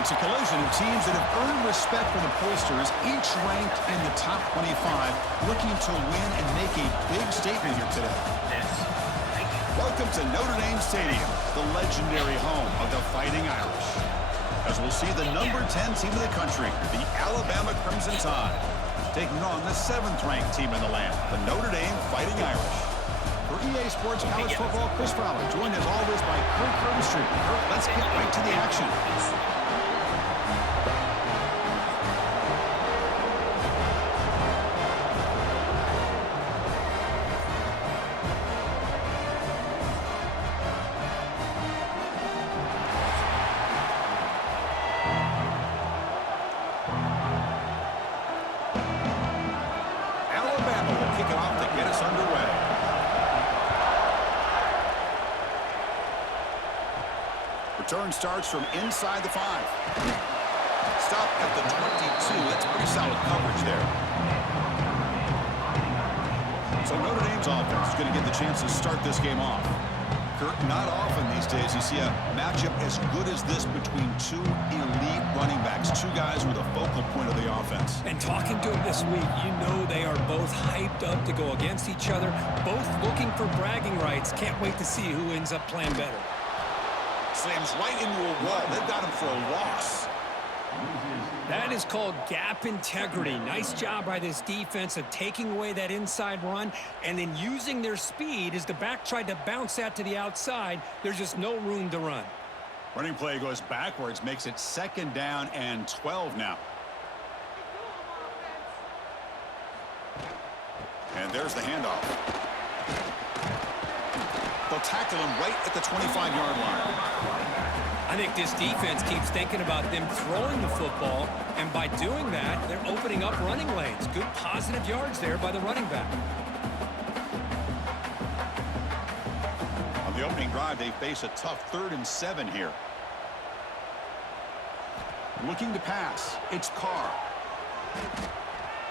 It's a collision of teams that have earned respect from the pollsters, each ranked in the top 25, looking to win and make a big statement here today. Welcome to Notre Dame Stadium, the legendary home of the Fighting Irish. As we'll see the number 10 team in the country, the Alabama Crimson Tide, taking on the 7th-ranked team in the land, the Notre Dame Fighting Irish. For EA Sports College Football, Chris Fowler, joined as always by Kirk Herbstreit. Kirk, let's get right to the action. Return starts from inside the 5. Stop at the 22. That's pretty solid coverage there. So Notre Dame's offense is going to get the chance to start this game off. Kurt, not often these days you see a matchup as good as this between two elite running backs, two guys with a focal point of the offense. And talking to them this week, you know they are both hyped up to go against each other, both looking for bragging rights. Can't wait to see who ends up playing better. Slams right into a wall. They've got him for a loss. That is called gap integrity. Nice job by this defense of taking away that inside run and then using their speed as the back tried to bounce that to the outside. There's just no room to run. Running play goes backwards, makes it 2nd down and 12 now. And there's the handoff. They'll tackle him right at the 25-yard line. I think this defense keeps thinking about them throwing the football, and by doing that, they're opening up running lanes. Good positive yards there by the running back. On the opening drive, they face a tough 3rd and 7 here. Looking to pass. It's Carr.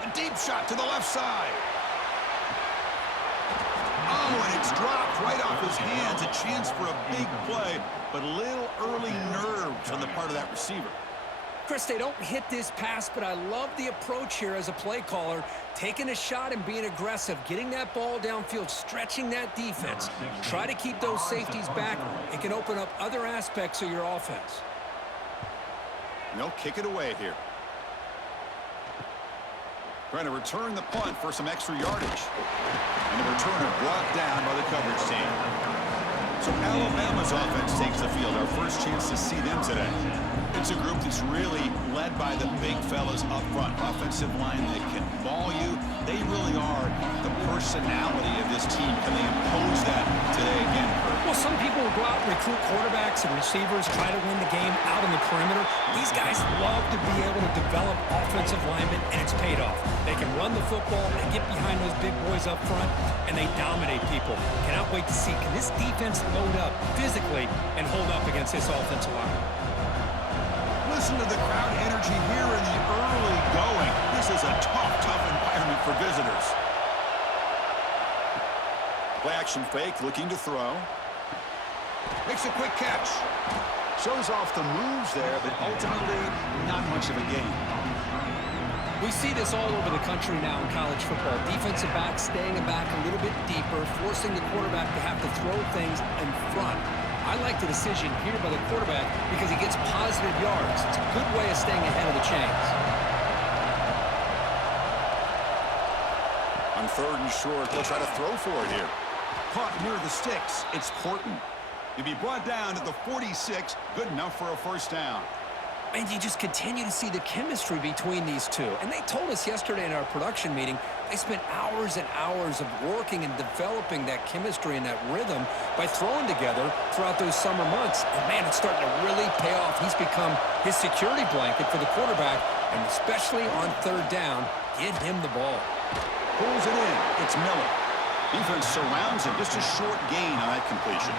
A deep shot to the left side. Oh, and it's dropped right off his hands. A chance for a big play, but a little early nerves on the part of that receiver. Chris, they don't hit this pass, but I love the approach here as a play caller. Taking a shot and being aggressive, getting that ball downfield, stretching that defense. Try to keep those safeties back. It can open up other aspects of your offense. They'll kick it away here. Trying to return the punt for some extra yardage. And the returner brought down by the coverage team. So Alabama's offense takes the field. Our first chance to see them today. It's a group that's really led by the big fellas up front. Offensive line that can ball you. They really are the personality of this team. Can they impose that today again, Kurt? Well, some people will go out and recruit quarterbacks and receivers, try to win the game out on the perimeter. These guys love to be able to develop offensive linemen, and it's paid off. They can run the football, they get behind those big boys up front, and they dominate people. Cannot wait to see, can this defense load up physically and hold up against this offensive line? Listen to the crowd energy here in the early going. This is a tough environment for visitors. Play action fake, looking to throw. Makes a quick catch. Shows off the moves there, but ultimately not much of a gain. We see this all over the country now in college football. Defensive backs staying back a little bit deeper, forcing the quarterback to have to throw things in front. I like the decision here by the quarterback because he gets positive yards. It's a good way of staying ahead of the chains. On 3rd and short, they'll try to throw for it here. Caught near the sticks. It's Horton. He'll be brought down to the 46. Good enough for a 1st down. And you just continue to see the chemistry between these two. And they told us yesterday in our production meeting, they spent hours and hours of working and developing that chemistry and that rhythm by throwing together throughout those summer months. And, man, it's starting to really pay off. He's become his security blanket for the quarterback, and especially on 3rd down, get him the ball. Pulls it in. It's Miller. Defense surrounds him. Just a short gain on that completion.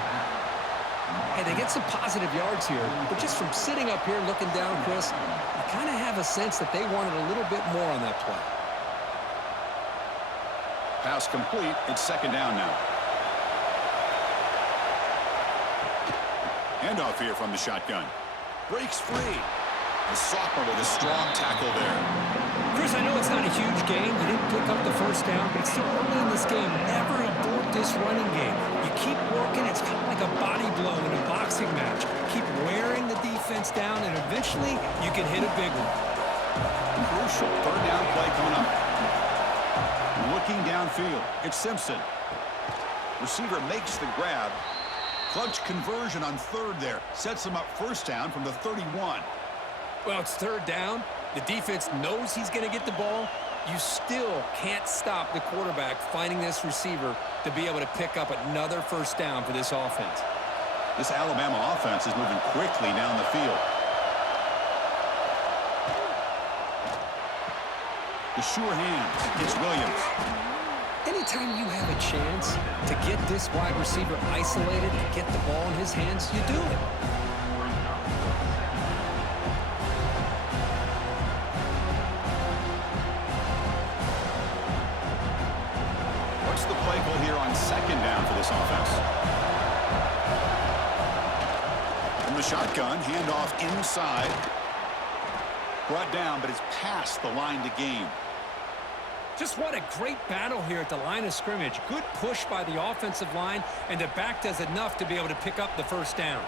Hey, they get some positive yards here, but just from sitting up here looking down, Chris, you kind of have a sense that they wanted a little bit more on that play. Pass complete. It's 2nd down now. Handoff here from the shotgun. Breaks free. The sophomore with a strong tackle there. Chris, I know it's not a huge game. They didn't pick up the first down, but it's still early in this game. Never abort this running game. You keep working. It's kind of like a body blow in a boxing match. Keep wearing the defense down, and eventually you can hit a big one. Crucial third down play coming up. Looking downfield, it's Simpson. Receiver makes the grab. Clutch conversion on third there. Sets him up first down from the 31. Well, it's third down. The defense knows he's going to get the ball. You still can't stop the quarterback finding this receiver to be able to pick up another first down for this offense. This Alabama offense is moving quickly down the field. The sure hands. It's Williams. Anytime you have a chance to get this wide receiver isolated, to get the ball in his hands, you do it. What's the play call here on second down for this offense? From the shotgun, handoff inside. Brought down, but it's past the line to gain. Just what a great battle here at the line of scrimmage. Good push by the offensive line, and the back does enough to be able to pick up the first down.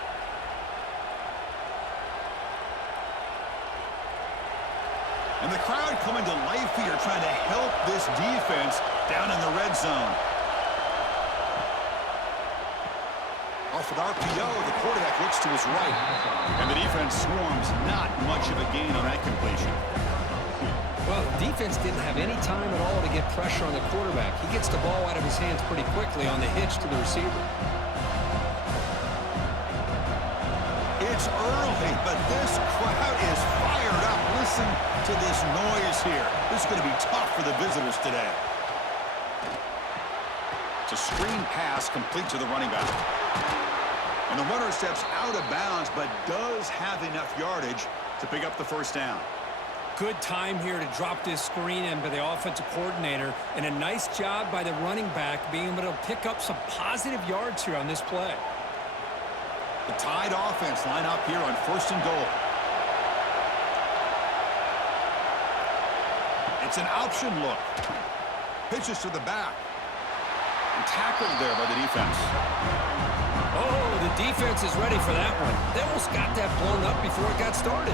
And the crowd coming to life here, trying to help this defense down in the red zone. Off an RPO, the quarterback looks to his right. And the defense swarms. Not much of a gain on that completion. Well, the defense didn't have any time at all to get pressure on the quarterback. He gets the ball out of his hands pretty quickly on the hitch to the receiver. It's early, but this crowd is fired up. Listen to this noise here. This is going to be tough for the visitors today. It's a screen pass complete to the running back. And the runner steps out of bounds, but does have enough yardage to pick up the first down. Good time here to drop this screen in by the offensive coordinator, and a nice job by the running back being able to pick up some positive yards here on this play. The Tide offense line up here on first and goal. It's an option look. Pitches to the back. And tackled there by the defense. Oh, the defense is ready for that one. They almost got that blown up before it got started.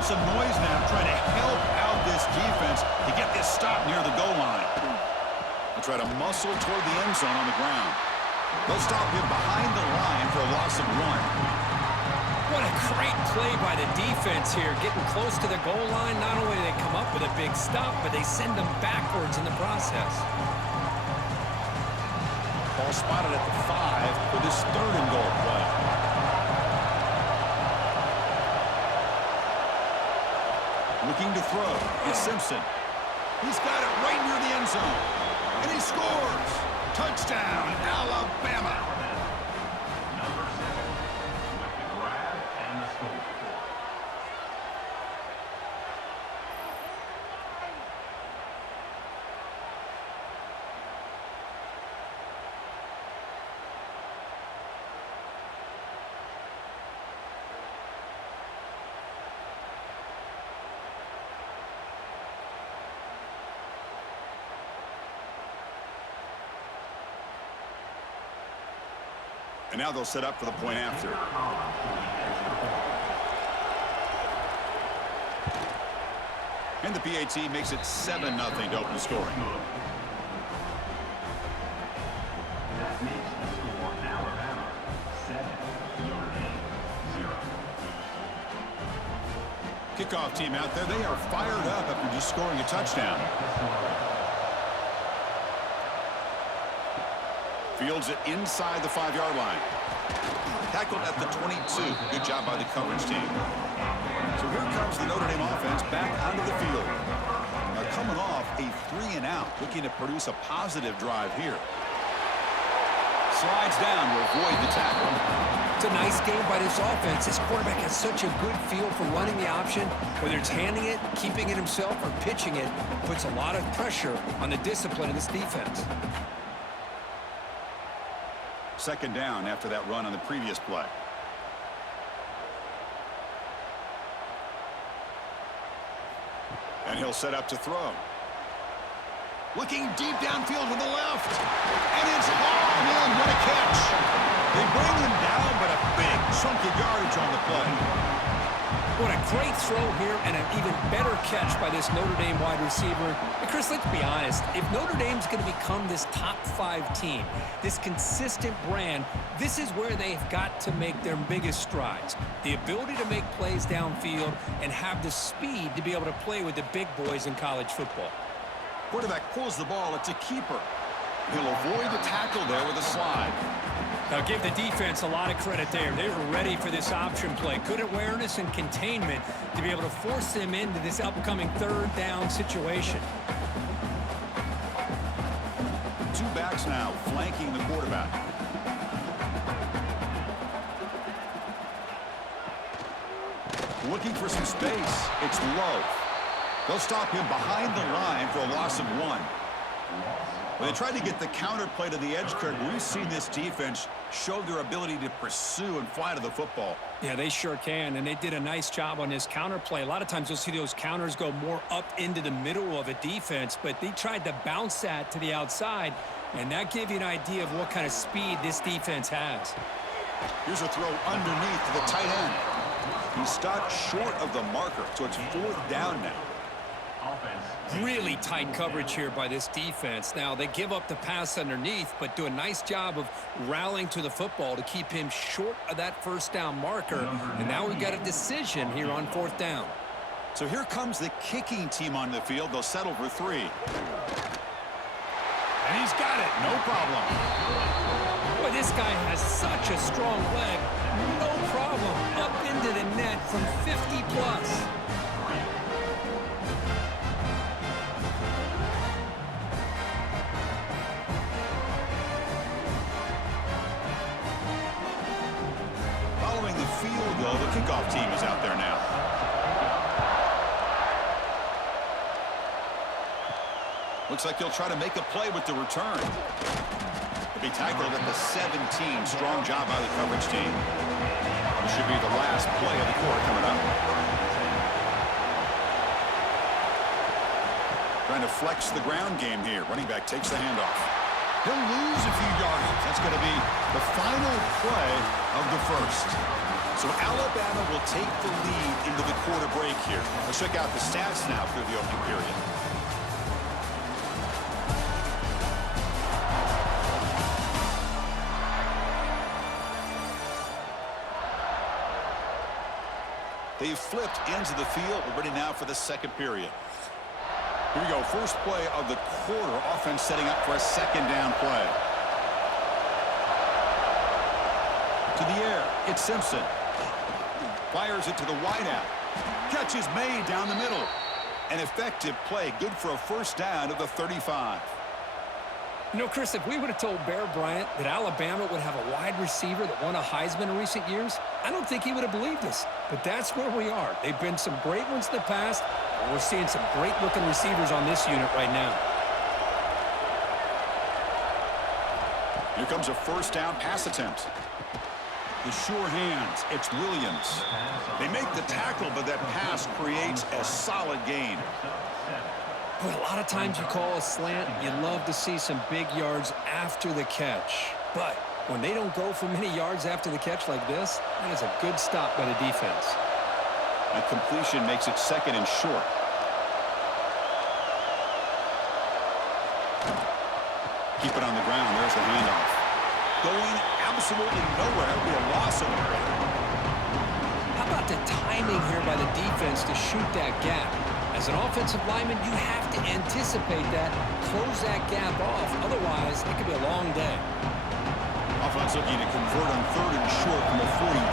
Some noise now, trying to help out this defense to get this stop near the goal line. They'll try to muscle toward the end zone on the ground. They'll stop him behind the line for a loss of 1. What a great play by the defense here, getting close to the goal line. Not only do they come up with a big stop, but they send them backwards in the process. Ball spotted at the 5 for this third and goal play. Looking to throw. It's Simpson. He's got it right near the end zone. And he scores. Touchdown, Alabama. Number 7 with the grab and the score. And now they'll set up for the point after. And the PAT makes it 7-0 to open scoring. That makes the score Alabama 7, Notre 0. Kickoff team out there. They are fired up after just scoring a touchdown. Fields it inside the 5-yard line. Tackled at the 22. Good job by the coverage team. So here comes the Notre Dame offense back onto the field. Now coming off a 3-and-out, looking to produce a positive drive here. slides down to avoid the tackle. It's a nice game by this offense. This quarterback has such a good feel for running the option. Whether it's handing it, keeping it himself, or pitching it, puts a lot of pressure on the discipline of this defense. Second down after that run on the previous play. And he'll set up to throw. Looking deep downfield with the left. And it's hauled in. What a catch. They bring him down, but a big chunk of yardage on the play. What a great throw here and an even better catch by this Notre Dame wide receiver. And Chris, let's be honest. If Notre Dame's going to become this top 5 team, this consistent brand, this is where they've got to make their biggest strides. The ability to make plays downfield and have the speed to be able to play with the big boys in college football. Quarterback pulls the ball. It's a keeper. He'll avoid the tackle there with a slide. Now give the defense a lot of credit there. They were ready for this option play. Good awareness and containment to be able to force them into this upcoming third down situation. 2 backs now flanking the quarterback. Looking for some space. It's low. They'll stop him behind the line for a loss of 1. When they tried to get the counter play to the edge, Kirk, we've seen this defense show their ability to pursue and fly to the football. Yeah, they sure can, and they did a nice job on this counter play. A lot of times you'll see those counters go more up into the middle of a defense, but they tried to bounce that to the outside, and that gave you an idea of what kind of speed this defense has. Here's a throw underneath to the tight end. He's stopped short of the marker, so it's 4th down now. Really tight coverage here by this defense. Now, they give up the pass underneath, but do a nice job of rallying to the football to keep him short of that first down marker. And now we've got a decision here on 4th down. So here comes the kicking team on the field. They'll settle for 3. And he's got it. No problem. Boy, this guy has such a strong leg. No problem. Up into the net from 50 plus. The kickoff team is out there now. Looks like he'll try to make a play with the return. He'll be tackled at the 17. Strong job by the coverage team. This should be the last play of the quarter coming up. Trying to flex the ground game here. Running back takes the handoff. He'll lose a few yards. That's going to be the final play of the first. So Alabama will take the lead into the quarter break here. Let's check out the stats now through the opening period. They've flipped into the field. We're ready now for the second period. Here we go. First play of the quarter. Offense setting up for a second down play. To the air. It's Simpson. Fires it to the wideout. Catch is made down the middle. An effective play. Good for a first down of the 35. You know, Chris, if we would have told Bear Bryant that Alabama would have a wide receiver that won a Heisman in recent years, I don't think he would have believed us. But that's where we are. They've been some great ones in the past, and we're seeing some great-looking receivers on this unit right now. Here comes a first down pass attempt. The sure hands. It's Williams. They make the tackle, but that pass creates a solid gain. Boy, a lot of times you call a slant, you love to see some big yards after the catch. But when they don't go for many yards after the catch like this, that is a good stop by the defense. That completion makes it second and short. Keep it on the ground. There's the handoff. Going absolutely nowhere. That would be a loss of the play. How about the timing here by the defense to shoot that gap? As an offensive lineman, you have to anticipate that, close that gap off. Otherwise, it could be a long day. Offense looking to convert on third and short from a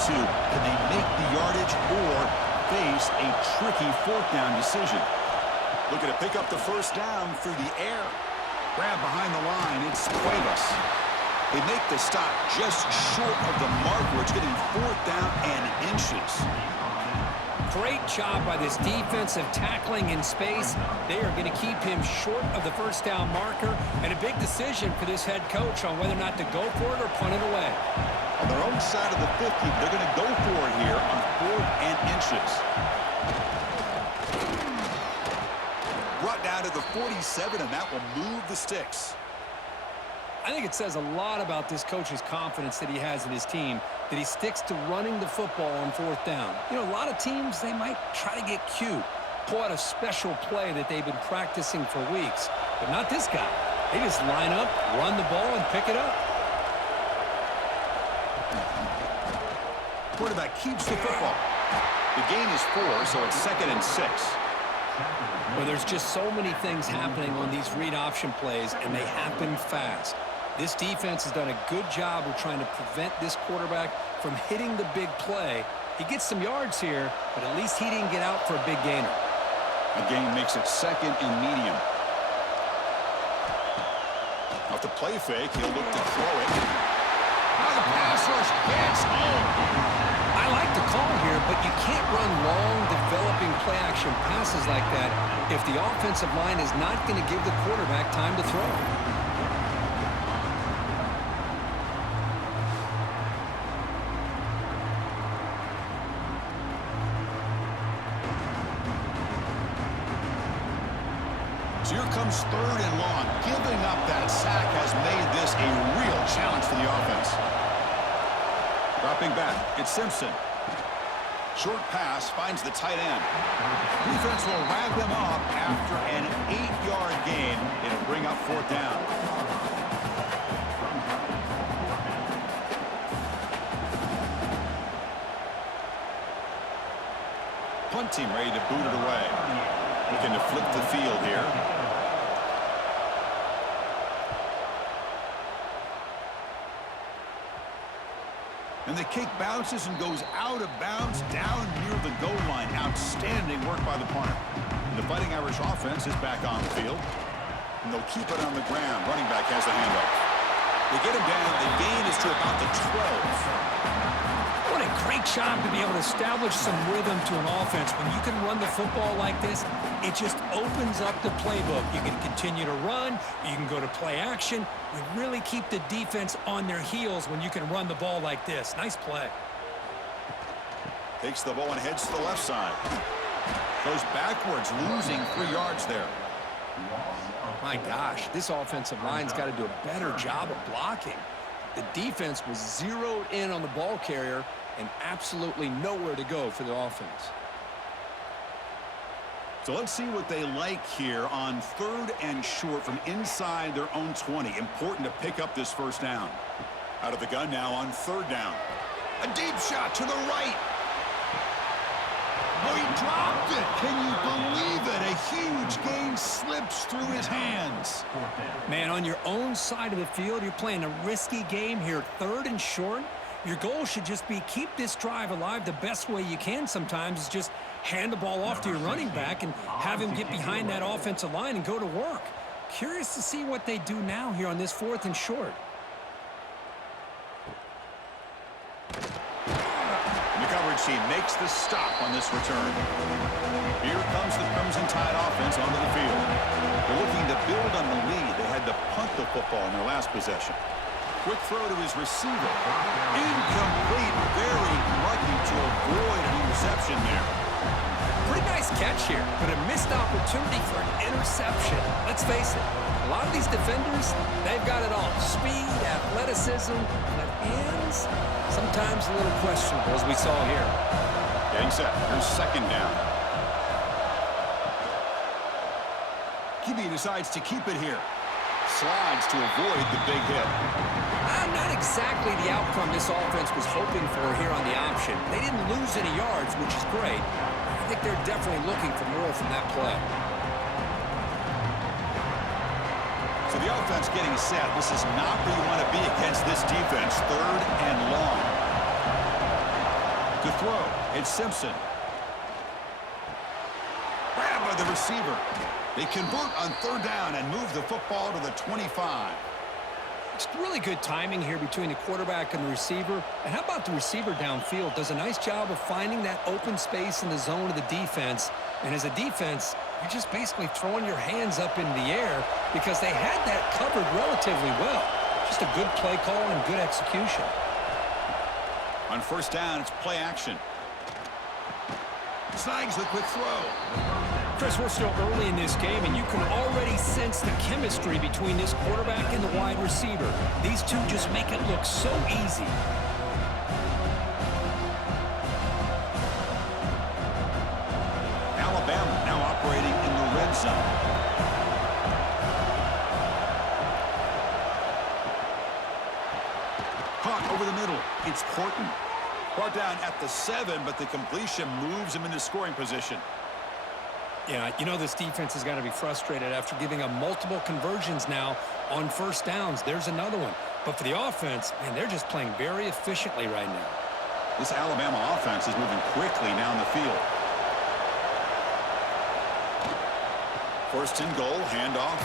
42. Can they make the yardage or face a tricky fourth down decision? Looking to pick up the first down through the air. Grab behind the line. It's Cuevas. They make the stop just short of the mark where it's getting 4th down and inches. Great job by this defensive tackling in space. They are going to keep him short of the 1st down marker, and a big decision for this head coach on whether or not to go for it or punt it away. On their own side of the 50, they're going to go for it here on 4th and inches. Brought down to the 47, and that will move the sticks. I think it says a lot about this coach's confidence that he has in his team, that he sticks to running the football on 4th down. You know, a lot of teams, they might try to get cute, pull out a special play that they've been practicing for weeks. But not this guy. They just line up, run the ball, and pick it up. Quarterback keeps the football. The gain is 4, so it's 2nd and 6. Well, there's just so many things happening on these read option plays, and they happen fast. This defense has done a good job of trying to prevent this quarterback from hitting the big play. He gets some yards here, but at least he didn't get out for a big gainer. The gain makes it 2nd and medium. Off the play fake, he'll look to throw it. Now the pass rush gets home. I like the call here, but you can't run long, developing play-action passes like that if the offensive line is not going to give the quarterback time to throw. So here comes 3rd and long. Giving up that sack has made this a real challenge for the offense. Dropping back, it's Simpson. Short pass finds the tight end. Defense will rag them up after an 8-yard gain. It'll bring up 4th down. Punt team ready to boot it away. Looking to flip the field here. And the kick bounces and goes out of bounds down near the goal line. Outstanding work by the punter. And the Fighting Irish offense is back on the field. And they'll keep it on the ground. Running back has the handoff. They get him down. The gain is to about the 12. What a great job to be able to establish some rhythm to an offense. When you can run the football like this, it just opens up the playbook. You can continue to run. You can go to play action. You really keep the defense on their heels when you can run the ball like this. Nice play. Takes the ball and heads to the left side. Goes backwards, losing 3 yards there. My gosh, this offensive line's got to do a better job of blocking. The defense was zeroed in on the ball carrier and absolutely nowhere to go for the offense. So let's see what they like here on 3rd and short from inside their own 20. Important to pick up this 1st down. Out of the gun now on 3rd down. A deep shot to the right. Oh, he dropped it. Can you believe it? A huge gain slips through his hands. Man, on your own side of the field, you're playing a risky game here. 3rd and short. Your goal should just be keep this drive alive the best way you can sometimes is just hand the ball off to your running back and have him get behind that offensive line and go to work. Curious to see what they do now here on this 4th and short. The coverage team makes the stop on this return. Here comes the Crimson Tide offense onto the field. They're looking to build on the lead. They had to punt the football in their last possession. Quick throw to his receiver. Incomplete. Very lucky to avoid an interception there. Pretty nice catch here, but a missed opportunity for an interception. Let's face it, a lot of these defenders, they've got it all. Speed, athleticism, but hands, sometimes a little questionable, as we saw here. Getting set. Here's 2nd down. QB decides to keep it here. Slides to avoid the big hit. Not exactly the outcome this offense was hoping for here on the option. They didn't lose any yards, which is great. I think they're definitely looking for more from that play. So the offense getting set. This is not where you want to be against this defense. 3rd and long. To throw, it's Simpson. Grabbed by the receiver. They convert on 3rd down and move the football to the 25. Just really good timing here between the quarterback and the receiver. And how about the receiver downfield? Does a nice job of finding that open space in the zone of the defense. And as a defense, you're just basically throwing your hands up in the air because they had that covered relatively well. Just a good play call and good execution. On first down, it's play action. Snags the quick throw. Chris, we're still early in this game, and you can already sense the chemistry between this quarterback and the wide receiver. These two just make it look so easy. Alabama now operating in the red zone. Caught over the middle. It's Horton. Brought down at the 7, but the completion moves him into scoring position. Yeah, you know this defense has got to be frustrated after giving up multiple conversions now on first downs. There's another one. But for the offense, man, they're just playing very efficiently right now. This Alabama offense is moving quickly down the field. First and goal, handoff.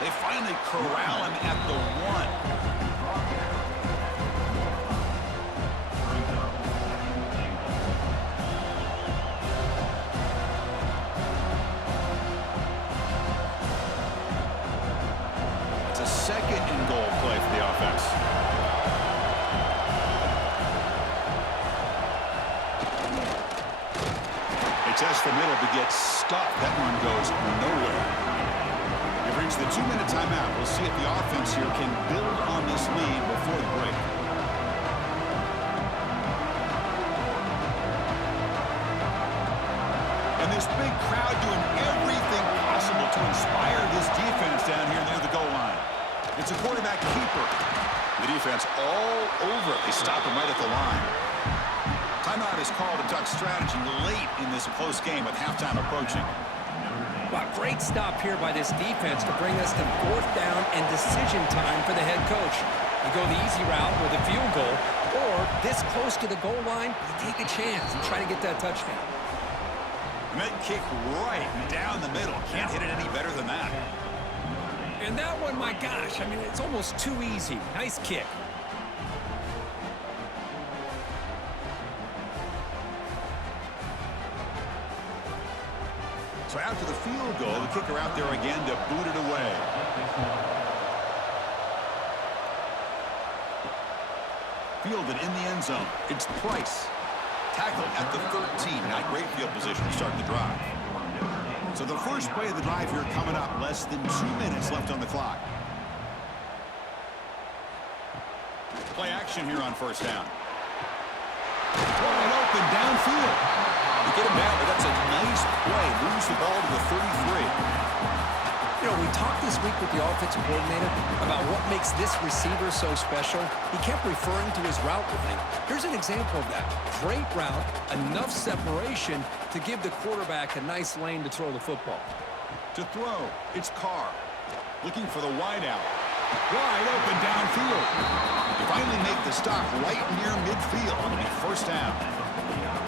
They finally corral him at the 1. Second and goal play for the offense. They test the middle but get stuffed. That one goes nowhere. We've reached the 2-minute timeout. We'll see if the offense here can build on this lead before the break. And this big crowd doing everything possible to inspire this defense down here near the goal line. It's a quarterback keeper. The defense all over it. They stop him right at the line. Timeout is called to Duck strategy late in this close game with halftime approaching. Wow, great stop here by this defense to bring us to fourth down and decision time for the head coach. You go the easy route with a field goal, or this close to the goal line, you take a chance and try to get that touchdown. And that kick right down the middle. Can't hit it any better than that. And that one, my gosh, I mean, it's almost too easy. Nice kick. So after the field goal, the kicker out there again to boot it away. Fielded in the end zone. It's Price. Tackled at the 13. Not great field position to start the drive. So the first play of the drive here coming up. Less than 2 minutes left on the clock. Play action here on first down. Wide open downfield. You get him down, but that's a nice play. Moves the ball to the 33. You know, we talked this week with the offensive coordinator about what makes this receiver so special. He kept referring to his route running. Here's an example of that. Great route, enough separation to give the quarterback a nice lane to throw the football. To throw, it's Carr. Looking for the wide out. Wide open downfield. You finally make the stop right near midfield. It'll be first down.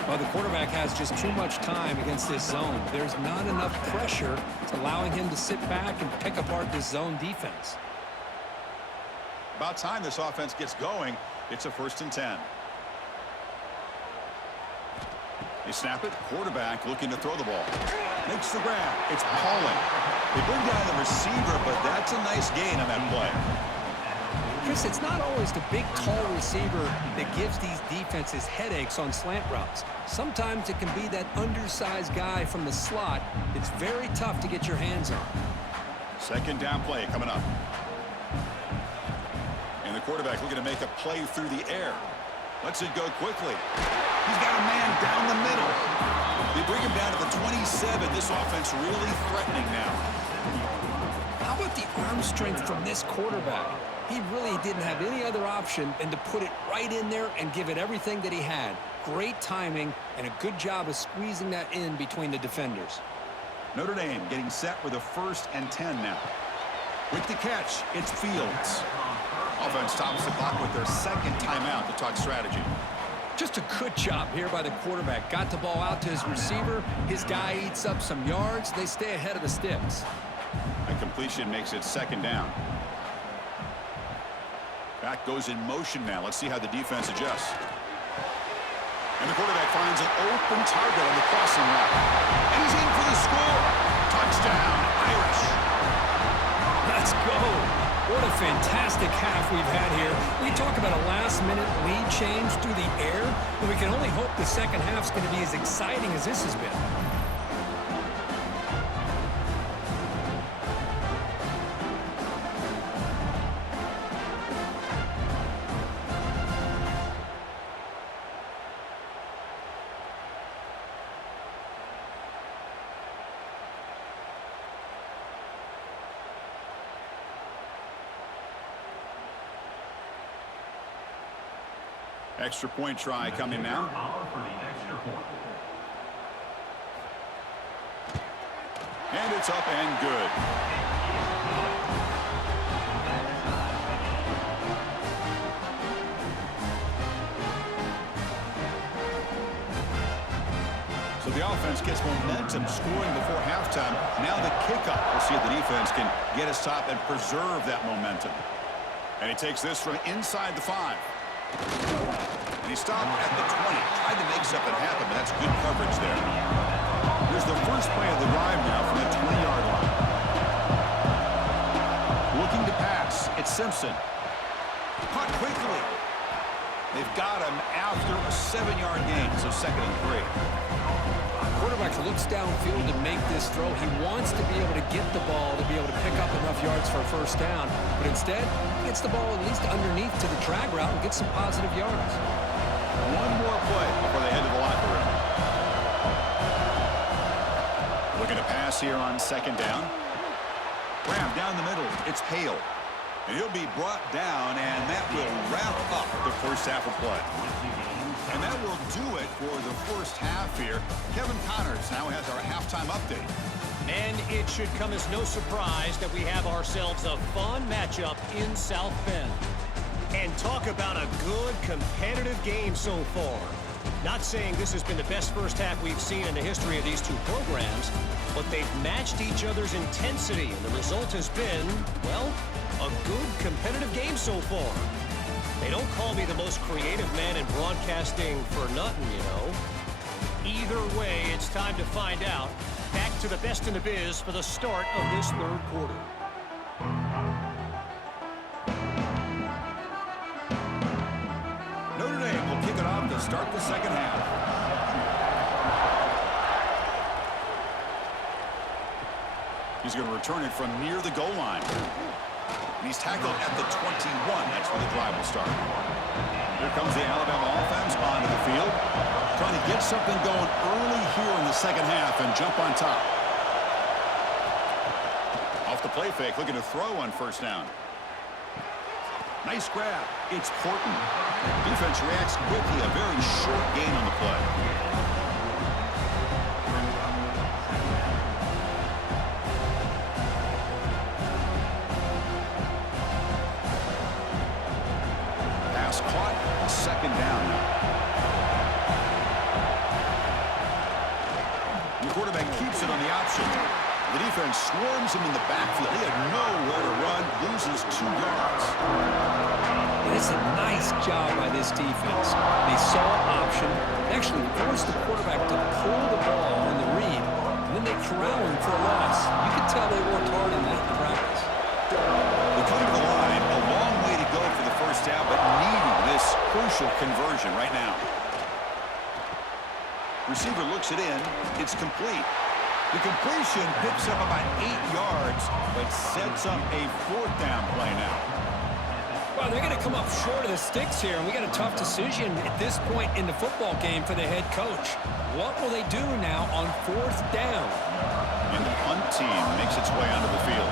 Well, the quarterback has just too much time against this zone. There's not enough pressure to allowing him to sit back and pick apart this zone defense. About time this offense gets going. It's a 1st and 10. They snap it. Quarterback looking to throw the ball. Makes the grab. It's Pauling. They bring down the receiver, but that's a nice gain on that play. Chris, it's not always the big, tall receiver that gives these defenses headaches on slant routes. Sometimes it can be that undersized guy from the slot that's very tough to get your hands on. Second down play coming up. And the quarterback looking to make a play through the air. Lets it go quickly. He's got a man down the middle. They bring him down to the 27. This offense really threatening now. How about the arm strength from this quarterback? He really didn't have any other option than to put it right in there and give it everything that he had. Great timing and a good job of squeezing that in between the defenders. Notre Dame getting set with a 1st and 10 now. With the catch, it's Fields. Offense stops the clock with their second timeout to talk strategy. Just a good job here by the quarterback. Got the ball out to his receiver. His guy eats up some yards. They stay ahead of the sticks. A completion makes it second down. Back goes in motion now. Let's see how the defense adjusts. And the quarterback finds an open target on the crossing route. And he's in for the score. Touchdown, Irish. Let's go. What a fantastic half we've had here. We talk about a last-minute lead change through the air, and we can only hope the second half's going to be as exciting as this has been. Extra point try coming now. And it's up and good. So the offense gets momentum scoring before halftime. Now the kickoff. We'll see if the defense can get a stop and preserve that momentum. And he takes this from inside the 5. And he stopped at the 20. Tried to make something happen, but that's good coverage there. Here's the first play of the drive now from the 20-yard line. Looking to pass. It's Simpson. Caught quickly. They've got him after a 7-yard gain, so 2nd and 3. Quarterback looks downfield to make this throw. He wants to be able to get the ball to be able to pick up enough yards for a first down. But instead, he gets the ball at least underneath to the drag route and gets some positive yards. One more play before they head to the locker room. Looking to pass here on 2nd down. Graham down the middle. It's Hale. And he'll be brought down, and that will wrap up the first half of play. And that will do it for the first half here. Kevin Connors now has our halftime update. And it should come as no surprise that we have ourselves a fun matchup in South Bend. And talk about a good competitive game so far. Not saying this has been the best first half we've seen in the history of these two programs, but they've matched each other's intensity, and the result has been, well, a good competitive game so far. They don't call me the most creative man in broadcasting for nothing, you know. Either way, it's time to find out. Back to the best in the biz for the start of this third quarter. Notre Dame will kick it off to start the second half. He's going to return it from near the goal line. And he's tackled at the 21. That's where the drive will start. Here comes the Alabama offense onto the field. Trying to get something going early here in the second half and jump on top. Off the play fake, looking to throw on first down. Nice grab. It's Horton. Defense reacts quickly. A very short gain on the play. Caught, 2nd down now. The quarterback keeps it on the option. The defense swarms him in the backfield. He had nowhere to run, loses 2 yards. It's a nice job by this defense. They saw option, actually forced the quarterback to pull the ball on the read, and then they corral him for a loss. You can tell they worked hard in that in practice. They come to the line, a long way to go for the first down, but needing this crucial conversion right now. Receiver looks it in. It's complete. The completion picks up about 8 yards, but sets up a 4th down play now. Well, they're going to come up short of the sticks here, and we got a tough decision at this point in the football game for the head coach. What will they do now on 4th down? And the punt team makes its way onto the field.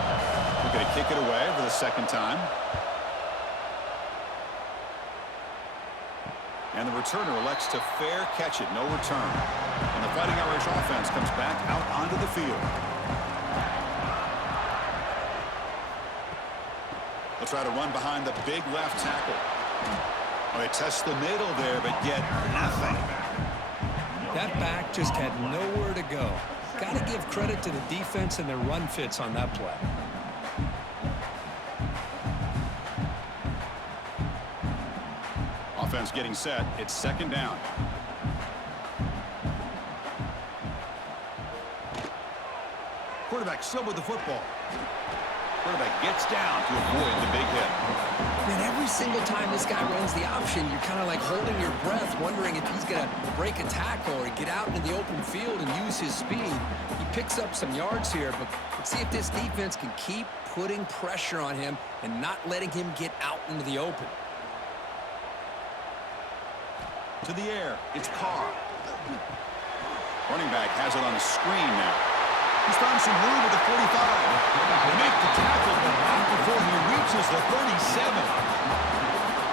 They're going to kick it away for the 2nd time. And the returner elects to fair catch it, no return. And the Fighting Irish offense comes back out onto the field. They'll try to run behind the big left tackle. Oh, they test the middle there, but get nothing. That back just had nowhere to go. Got to give credit to the defense and their run fits on that play. defense getting set. It's second down. Quarterback still with the football. Quarterback gets down to avoid the big hit. Man, every single time this guy runs the option, you're kind of like holding your breath, wondering if he's going to break a tackle or get out into the open field and use his speed. He picks up some yards here, but let's see if this defense can keep putting pressure on him and not letting him get out into the open. To the air, it's Carr. Running back has it on the screen now. He's found some room at the 45. They make the tackle, but not before he reaches the 37.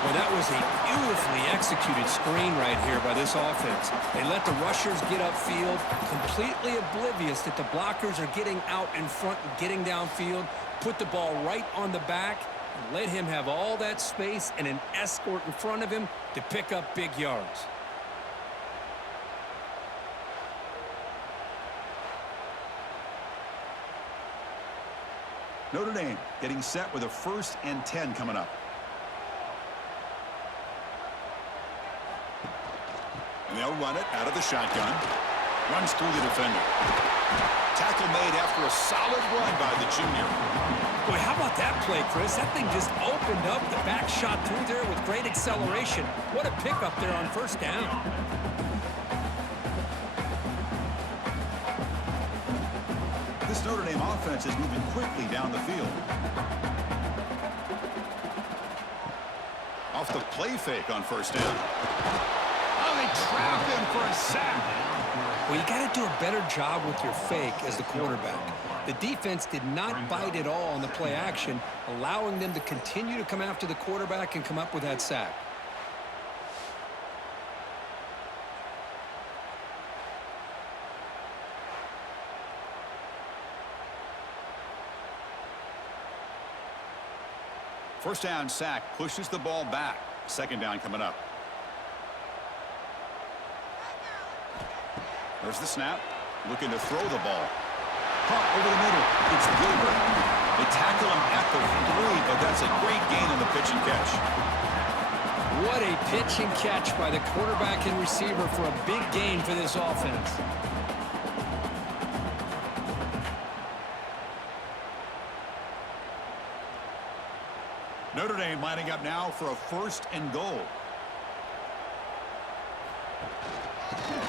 Well, that was a beautifully executed screen right here by this offense. They let the rushers get upfield, completely oblivious that the blockers are getting out in front and getting downfield, put the ball right on the back, and let him have all that space and an escort in front of him to pick up big yards. Notre Dame getting set with a 1st and 10 coming up. And they'll run it out of the shotgun. Runs through the defender. Tackle made after a solid run by the junior. Boy, how about that play, Chris? That thing just opened up. The back shot through there with great acceleration. What a pickup there on 1st down. This Notre Dame offense is moving quickly down the field. Off the play fake on 1st down. Oh, they trap him for a sack. Well, you got to do a better job with your fake as the quarterback. The defense did not bite at all on the play action, allowing them to continue to come after the quarterback and come up with that sack. First down sack pushes the ball back. 2nd down coming up. There's the snap. Looking to throw the ball. Caught over the middle. It's Gilbert. They tackle him at the 3, but that's a great gain on the pitch and catch. What a pitch and catch by the quarterback and receiver for a big gain for this offense. Notre Dame lining up now for a 1st and goal.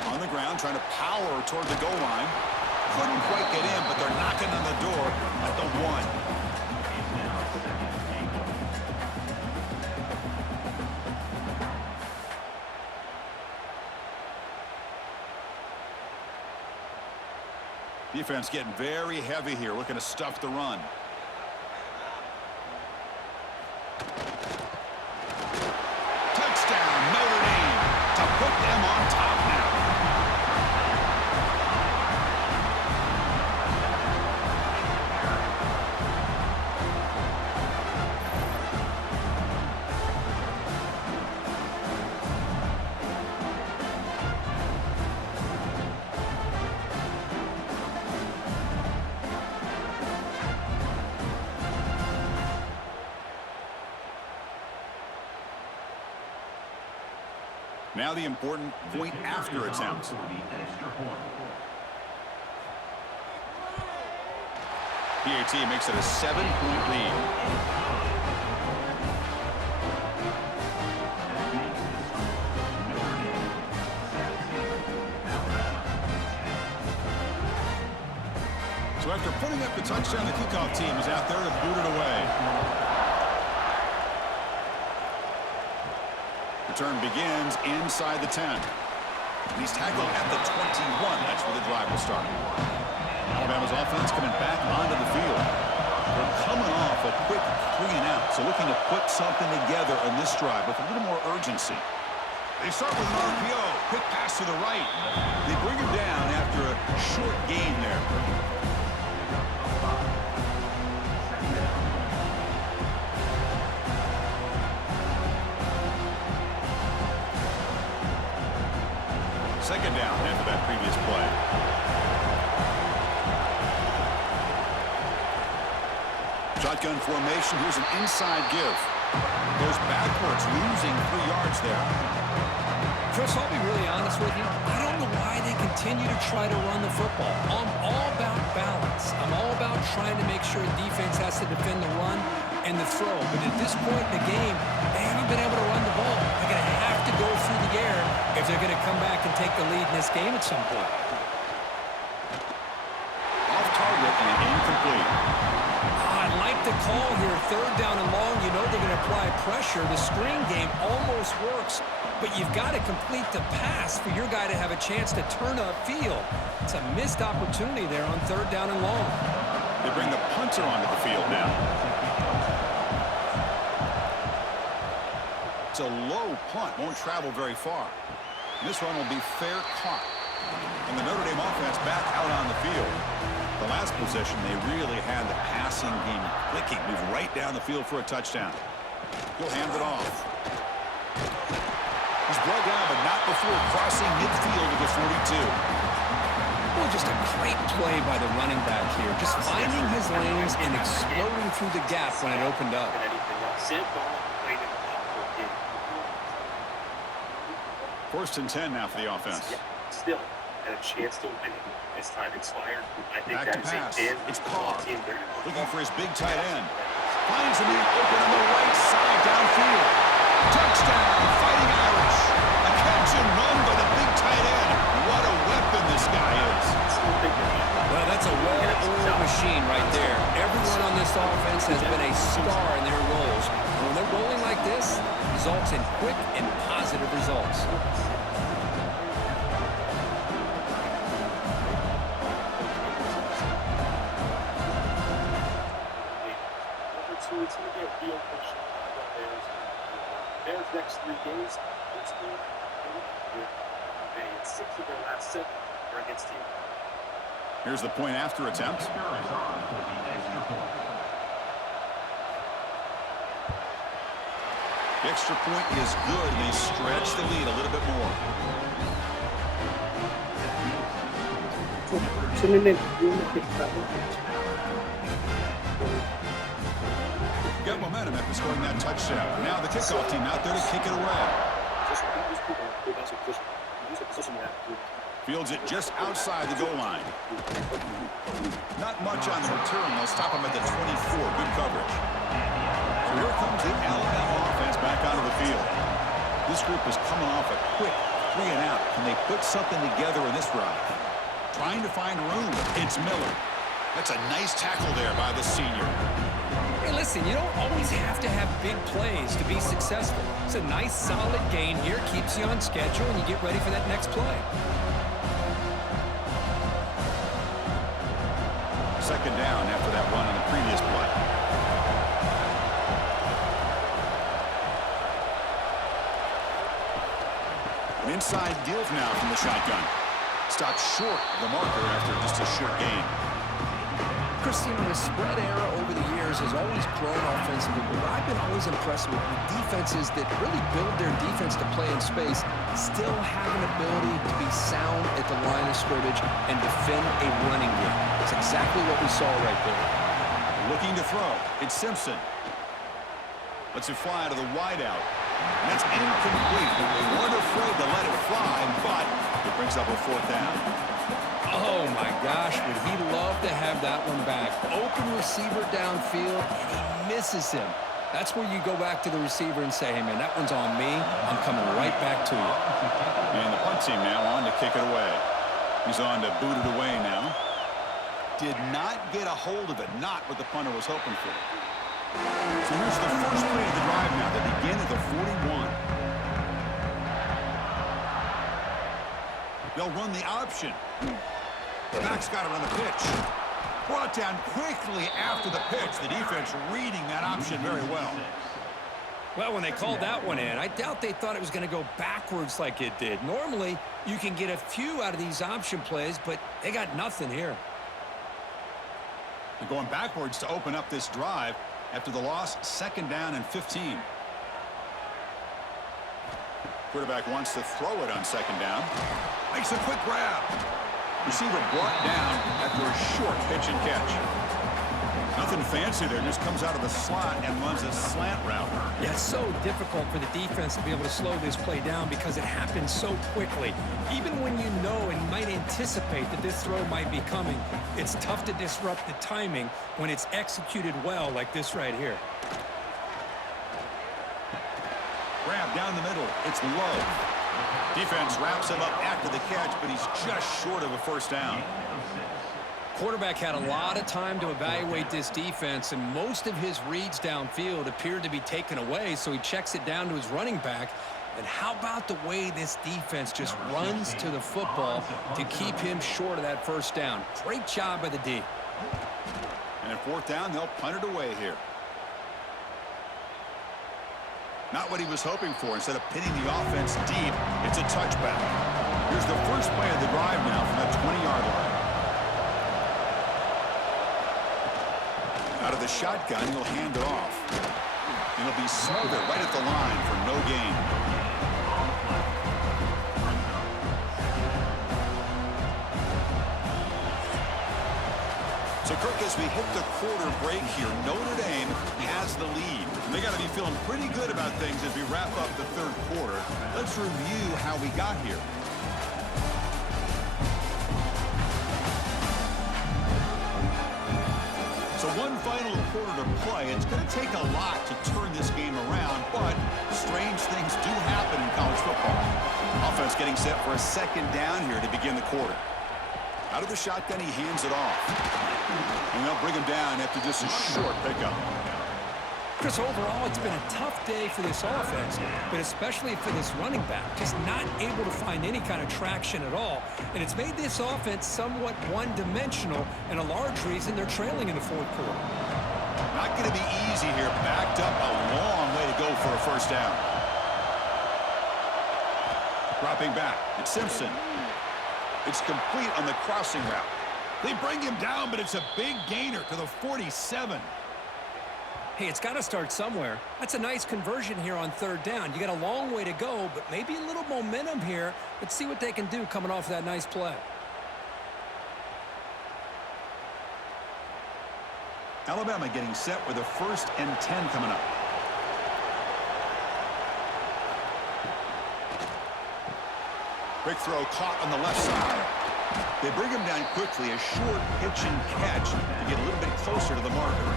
On the ground, trying to power toward the goal line. Couldn't quite get in, but they're knocking on the door at the 1. Defense getting very heavy here, looking to stuff the run. Touchdown, Notre Dame, to put them on top now. Now the important point after attempt. PAT makes it a 7-point lead. So after putting up the touchdown, the kickoff team is out there to boot it away. Return begins inside the 10. He's tackled at the 21. That's where the drive will start. Alabama's offense coming back onto the field. They're coming off a quick 3 and out, so looking to put something together on this drive with a little more urgency. They start with an RPO. Quick pass to the right. They bring him down after a short gain there. Second down after that previous play. Shotgun formation. Here's an inside give. Goes backwards, losing 3 yards there. Chris, I'll be really honest with you. I don't know why they continue to try to run the football. I'm all about balance. I'm all about trying to make sure defense has to defend the run and the throw. But at this point in the game, they haven't been able to run the ball. They're going to have to go through the air if they're going to come back and take the lead in this game at some point. Off target and incomplete. I'd like to call here 3rd down and long. You know they're going to apply pressure. The screen game almost works, but you've got to complete the pass for your guy to have a chance to turn upfield. It's a missed opportunity there on 3rd down and long. They bring the punter onto the field now. It's a low punt, won't travel very far. This one will be fair caught. And the Notre Dame offense back out on the field. The last possession, they really had the passing game clicking. Move right down the field for a touchdown. He'll hand it off. He's brought down, but not before crossing midfield to the 42. Well, just a great play by the running back here. Just finding his lanes and exploding through the gap when it opened up. First and 10 now for the offense. Still had a chance to win it as time expired. I think Back to that pass. is It's Carr. a Looking for his big tight end. Finds the man open on the right side downfield. Touchdown, Fighting Irish. A catch and run by the big tight end. What a weapon this guy is. Well, that's a well-oiled machine right there. Everyone on this offense has been a star in their roles. And when they're rolling like this, results in quick and positive results. It's going to be a real push. Their next 3 games, Pittsburgh, they had 6 of their last 7 are against team. Here's the point after attempt. The extra point is good, and they stretch the lead a little bit more. Got momentum after scoring that touchdown. Now the kickoff team out there to kick it away. Fields it just outside the goal line. Not much on the return. They'll stop him at the 24. Good coverage. So here comes the Alabama offense back onto the field. This group is coming off a quick 3 and out. Can they put something together in this drive? Trying to find room. It's Miller. That's a nice tackle there by the senior. Hey, listen, you don't always have to have big plays to be successful. It's a nice, solid gain here. Keeps you on schedule, and you get ready for that next play. Second down after that run on the previous play. An inside give now from the shotgun. Stopped short of the marker after just a short gain. Christine, the spread era over the years has always grown offensively, but I've been always impressed with defenses that really build their defense to play in space, still have an ability to be sound at the line of scrimmage and defend a running game. That's exactly what we saw right there. Looking to throw. It's Simpson. Lets it fly to the wideout. And that's incomplete. They weren't afraid to let it fly, but it brings up a 4th down. Oh, my gosh, would he love to have that one back. Open receiver downfield, and he misses him. That's where you go back to the receiver and say, hey, man, that one's on me. I'm coming right back to you. And the punt team now on to kick it away. He's on to boot it away now. Did not get a hold of it. Not what the punter was hoping for. So here's the first play of the drive now. They begin at the 41. They'll run the option. The back's got it on the pitch. Brought down quickly after the pitch. The defense reading that option very well. Well, when they called that one in, I doubt they thought it was going to go backwards like it did. Normally, you can get a few out of these option plays, but they got nothing here. They're going backwards to open up this drive after the loss. 2nd down and 15. Quarterback wants to throw it on 2nd down. Makes a quick grab. Receiver brought down after a short pitch and catch. Nothing fancy there, just comes out of the slot and runs a slant route. Yeah, it's so difficult for the defense to be able to slow this play down because it happens so quickly. Even when you know and you might anticipate that this throw might be coming, it's tough to disrupt the timing when it's executed well like this right here. Grab down the middle. It's low. Defense wraps him up after the catch, but he's just short of a first down. Quarterback had a lot of time to evaluate this defense, and most of his reads downfield appeared to be taken away, so he checks it down to his running back. And how about the way this defense just runs to the football to keep him short of that first down? Great job by the D. And at fourth down, they'll punt it away here. Not what he was hoping for. Instead of pinning the offense deep, it's a touchback. Here's the first play of the drive now from that 20-yard line. Out of the shotgun, he'll hand it off. And he'll be smothered right at the line for no gain. So, Kirk, as we hit the quarter break here, Notre Dame has the lead. And they got to be feeling pretty good about things as we wrap up the third quarter. Let's review how we got here. So one final quarter to play. It's going to take a lot to turn this game around, but strange things do happen in college football. Offense getting set for a second down here to begin the quarter. Out of the shotgun, he hands it off. And they'll bring him down after just a short pickup. Chris, overall, it's been a tough day for this offense, but especially for this running back. Just not able to find any kind of traction at all. And it's made this offense somewhat one-dimensional, and a large reason they're trailing in the fourth quarter. Not going to be easy here. Backed up a long way to go for a first down. Dropping back. It's Simpson. It's complete on the crossing route. They bring him down, but it's a big gainer to the 47. Hey, it's got to start somewhere. That's a nice conversion here on third down. You got a long way to go, but maybe a little momentum here. Let's see what they can do coming off that nice play. Alabama getting set with a 1st and 10 coming up. Quick throw caught on the left side. They bring him down quickly, a short pitch and catch to get a little bit closer to the marker.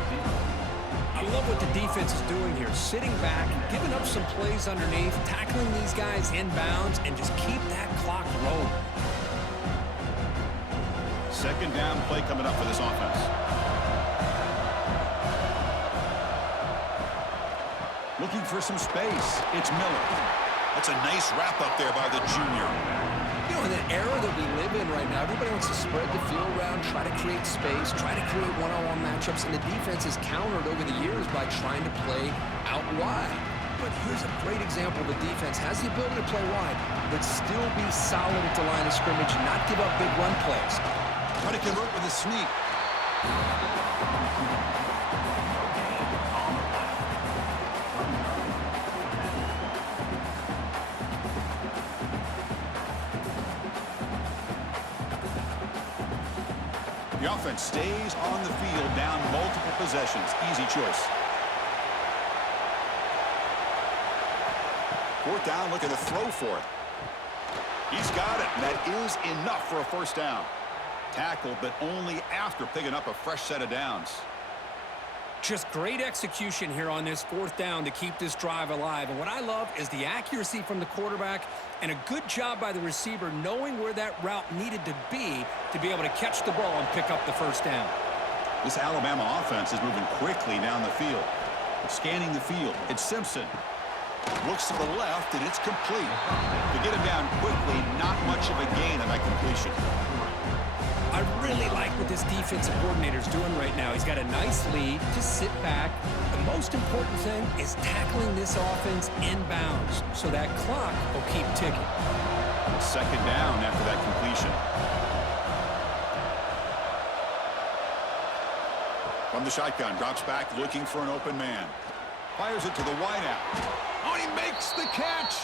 I love what the defense is doing here, sitting back, giving up some plays underneath, tackling these guys inbounds, and just keep that clock rolling. Second down play coming up for this offense. Looking for some space. It's Miller. That's a nice wrap up there by the junior. You know, in the era that we live in right now, everybody wants to spread the field around, try to create space, try to create one-on-one matchups, and the defense has countered over the years by trying to play out wide. But here's a great example. The defense has the ability to play wide, but still be solid at the line of scrimmage and not give up big run plays. Try to convert with a sneak. The offense stays on the field, down multiple possessions. Easy choice. Fourth down, looking to throw for it. He's got it. That is enough for a first down. Tackle, but only after picking up a fresh set of downs. Just great execution here on this fourth down to keep this drive alive. And what I love is the accuracy from the quarterback and a good job by the receiver knowing where that route needed to be able to catch the ball and pick up the first down. This Alabama offense is moving quickly down the field. Scanning the field. It's Simpson. Looks to the left, and it's complete. To get him down quickly, not much of a gain on that completion. I really like what this defensive coordinator is doing right now. He's got a nice lead. Just sit back. The most important thing is tackling this offense inbounds so that clock will keep ticking. Second down after that completion. From the shotgun, drops back looking for an open man. Fires it to the wideout. Oh, he makes the catch!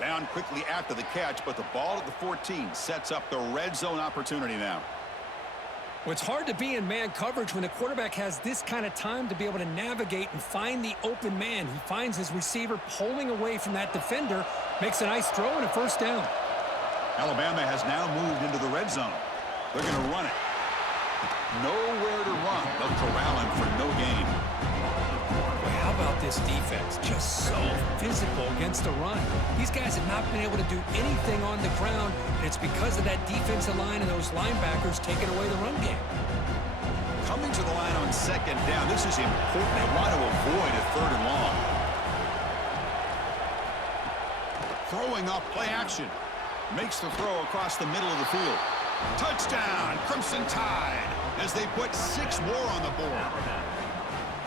Down quickly after the catch, but the ball at the 14 sets up the red zone opportunity now. Well, it's hard to be in man coverage when the quarterback has this kind of time to be able to navigate and find the open man. He finds his receiver pulling away from that defender, makes a nice throw and a first down. Alabama has now moved into the red zone. They're going to run it. Nowhere to run. They'll corral him for no gain. Well, how about this defense? Just so physical against the run. These guys have not been able to do anything on the ground, and it's because of that defensive line and those linebackers taking away the run game. Coming to the line on second down, this is important. They want to avoid a third and long. Throwing up, play action. Makes the throw across the middle of the field. Touchdown, Crimson Tide, as they put 6 more on the board.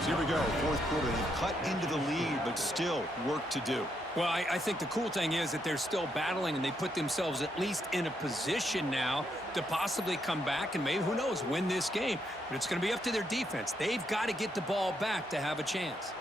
So here we go, fourth quarter. They've cut into the lead, but still work to do. Well, I think the cool thing is that they're still battling, and they put themselves at least in a position now to possibly come back and maybe, who knows, win this game. But it's going to be up to their defense. They've got to get the ball back to have a chance.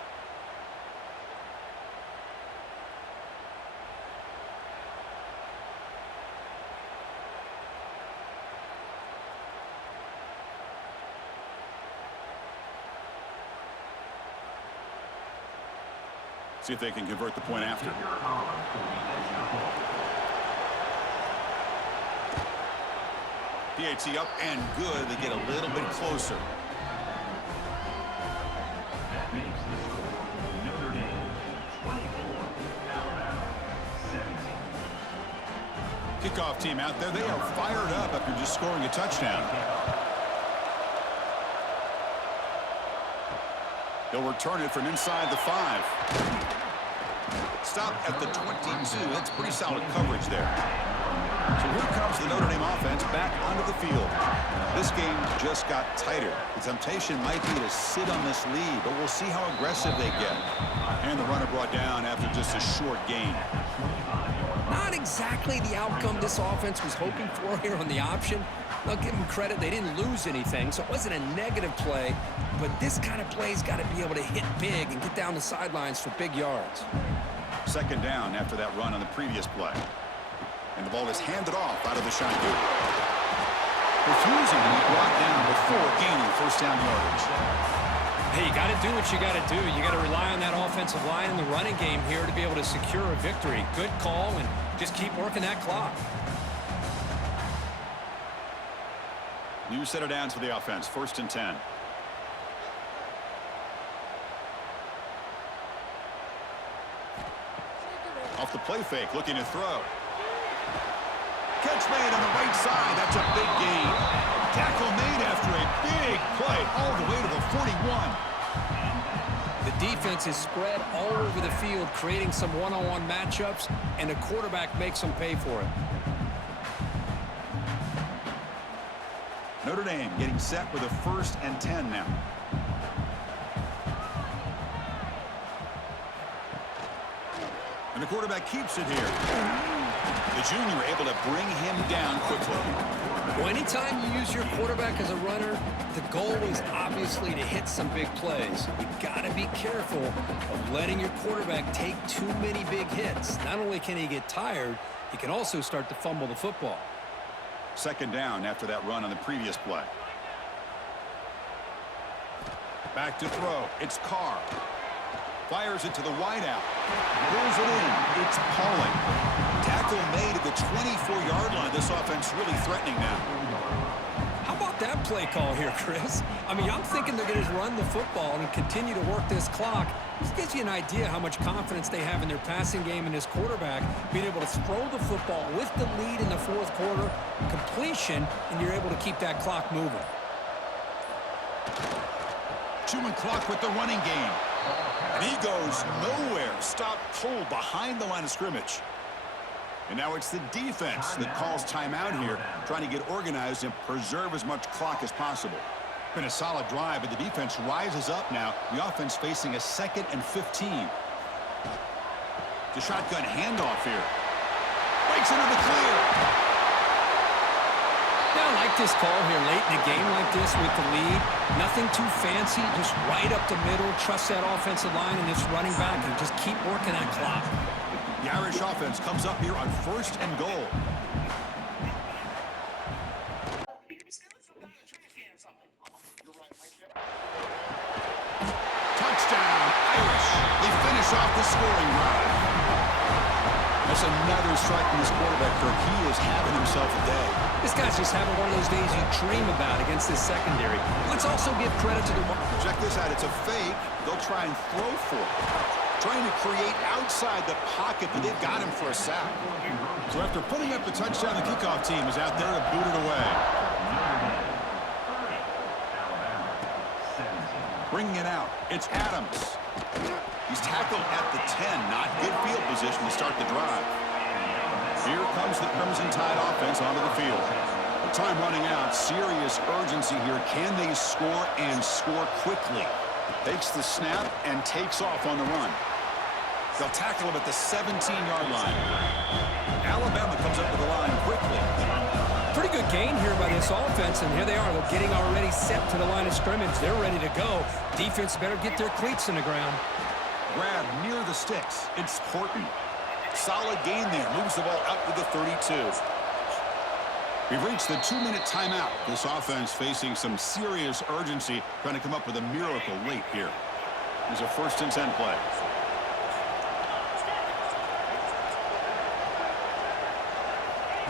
See if they can convert the point after. PAT up and good. They get a little bit closer. That makes the score Notre Dame 24, Alabama 17. Kickoff team out there. They are fired up after just scoring a touchdown. They'll return it from inside the 5. Stop at the 22. That's pretty solid coverage there. So here comes the Notre Dame offense back onto the field. This game just got tighter. The temptation might be to sit on this lead, but we'll see how aggressive they get. And the runner brought down after just a short gain. Not exactly the outcome this offense was hoping for here on the option. I'll give them credit. They didn't lose anything, so it wasn't a negative play. But this kind of play's got to be able to hit big and get down the sidelines for big yards. Second down after that run on the previous play. And the ball is handed off out of the shotgun. Refusing to be brought down before gaining first down yardage. Hey, you got to do what you got to do. You got to rely on that offensive line in the running game here to be able to secure a victory. Good call, and just keep working that clock. New set of downs for the offense. 1st and 10. Off the play fake, looking to throw. Catch made on the right side. That's a big gain. Tackle made after a big play all the way to the 41. The defense is spread all over the field, creating some one-on-one matchups, and the quarterback makes them pay for it. Notre Dame getting set with a 1st and 10 now. And the quarterback keeps it here. The junior able to bring him down quickly. Well, anytime you use your quarterback as a runner, the goal is obviously to hit some big plays. You got to be careful of letting your quarterback take too many big hits. Not only can he get tired, he can also start to fumble the football. Second down after that run on the previous play. Back to throw. It's Carr. Fires it to the wideout. Pulls it in. It's Pauling. Tackle made at the 24-yard line. This offense really threatening now. How about that play call here, Chris? I mean, I'm thinking they're going to run the football and continue to work this clock. This gives you an idea how much confidence they have in their passing game and this quarterback being able to throw the football with the lead in the 4th quarter, completion, and you're able to keep that clock moving. Chewing clock with the running game. And he goes nowhere. Stopped cold behind the line of scrimmage. And now it's the defense that calls timeout here, trying to get organized and preserve as much clock as possible. Been a solid drive, but the defense rises up now. The offense facing a 2nd and 15. The shotgun handoff here. Breaks into the clear. Yeah, I like this call here late in a game like this with the lead. Nothing too fancy, just right up the middle. Trust that offensive line and its running back and just keep working that clock. The Irish offense comes up here on 1st and goal. finish off the scoring drive. That's another strike from this quarterback, Kirk. He is having himself a day. This guy's just having one of those days you dream about against this secondary. Let's also give credit to the... Check this out. It's a fake. They'll try and throw for it. Trying to create outside the pocket, but they've got him for a sack. So after putting up the touchdown, the kickoff team is out there to boot it away. Bringing it out. It's Adams. He's tackled at the 10. Not good field position to start the drive. Here comes the Crimson Tide offense onto the field. The time running out. Serious urgency here. Can they score and score quickly? Takes the snap and takes off on the run. They'll tackle him at the 17-yard line. Alabama comes up to the line quickly. Pretty good gain here by this offense, and here they are. They're getting already set to the line of scrimmage. They're ready to go. Defense better get their cleats in the ground. Grab near the sticks. It's Horton. Solid gain there. Moves the ball up to the 32. We've reached the 2-minute timeout. This offense facing some serious urgency, trying to come up with a miracle late here. There's a 1st and 10 play.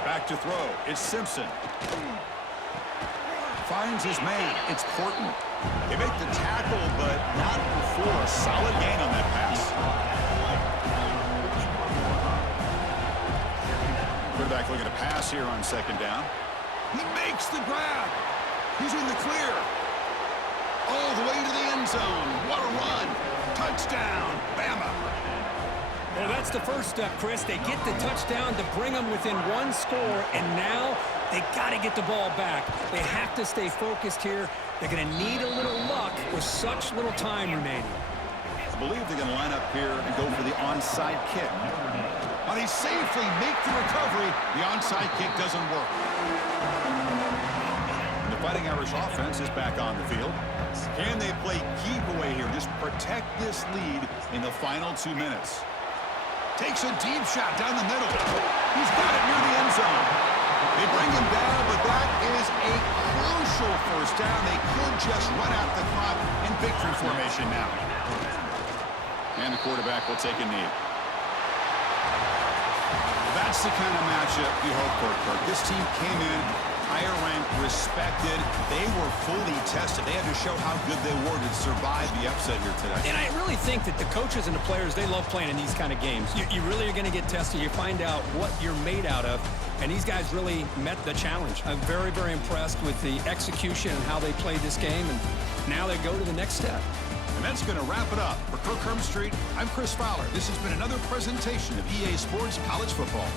Back to throw. It's Simpson. Finds his man. It's Horton. They make the tackle, but not before a solid gain on that pass. Quarterback looking to pass here on 2nd down. He makes the grab. He's in the clear. All the way to the end zone. What a run. Touchdown, Bama. Well, that's the first step, Chris. They get the touchdown to bring them within 1 score, and now they got to get the ball back. They have to stay focused here. They're going to need a little luck with such little time remaining. I believe they're going to line up here and go for the onside kick. But they safely make the recovery. The onside kick doesn't work. And the Fighting Irish offense is back on the field. Can they play keep away here? Just protect this lead in the final 2 minutes. Takes a deep shot down the middle. He's got it near the end zone. They bring him down, but that is a crucial 1st down. They could just run out the clock in victory formation now. And the quarterback will take a knee. That's the kind of matchup you hope for, Kirk. This team came in higher ranked, respected. They were fully tested. They had to show how good they were to survive the upset here today. And I really think that the coaches and the players, they love playing in these kind of games. You really are going to get tested. You find out what you're made out of. And these guys really met the challenge. I'm very, very impressed with the execution and how they played this game. And now they go to the next step. And that's going to wrap it up. For Kirk Street, I'm Chris Fowler. This has been another presentation of EA Sports College Football.